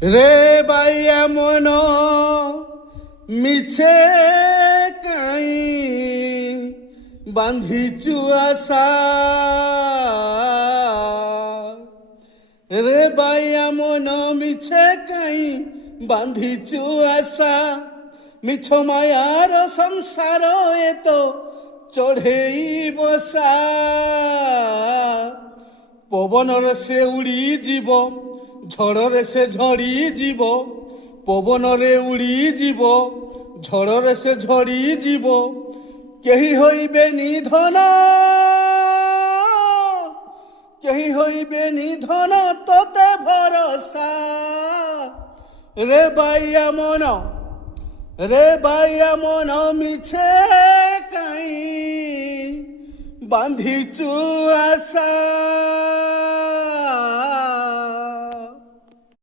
রে বাইয়া মন মিছে কাই বান্ধিছু আশা রে বাইয়া মন মিছে কাই বান্ধিছু আশা মিছ মায়ার সংসার এত চঢ়েই বসা পবনরে সে উড়ি যাব ঝড়রে সে ঝড়ি যাব পবনরে উড়ি যাব ঝড়রে সে ঝড়ি যাব কেহি হইবে নিধন কেহি হইবে নিধন তোতে ভরসা রে বাইয়া মন মিছে কাই বান্ধিছু আশা।